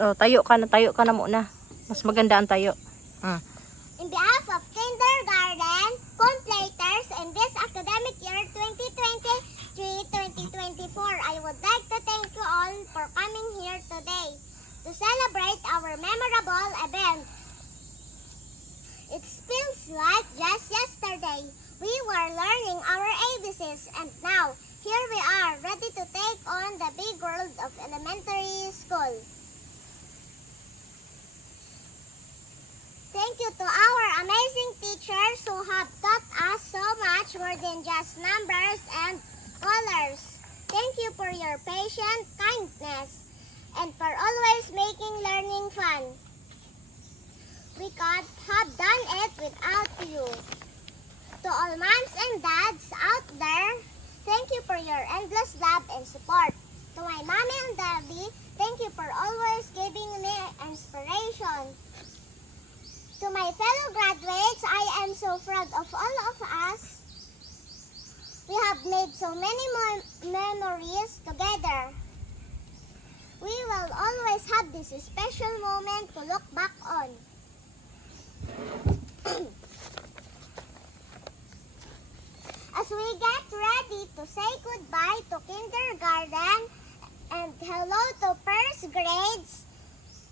Oh, tayo ka na muna. Mas maganda ang tayo. In behalf of kindergarten completers in this academic year 2023-2024, I would like to thank you all for coming here today to celebrate our memorable event. It feels like just yesterday we were learning our ABCs, and now here we are ready to take on the big world of elementary school. Thank you to our amazing teachers who have taught us so much more than just numbers and colors. Thank you for your patient kindness and for always making learning fun. We can't have done it without you. To all moms and dads out there, thank you for your endless love and support. To my mommy and daddy, thank you for always giving me inspiration. To my fellow graduates, I am so proud of all of us. We have made so many memories together. We will always have this special moment to look back on. As we get ready to say goodbye to kindergarten and hello to first grades,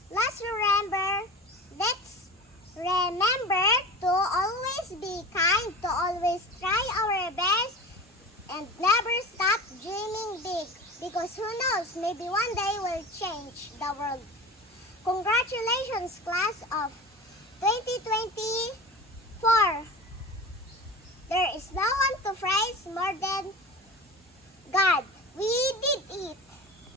let's remember to always be kind, to always try our best, and never stop dreaming big. Because who knows, maybe one day we'll change the world. Congratulations, class of 2024. There is no one to praise more than God. We did it.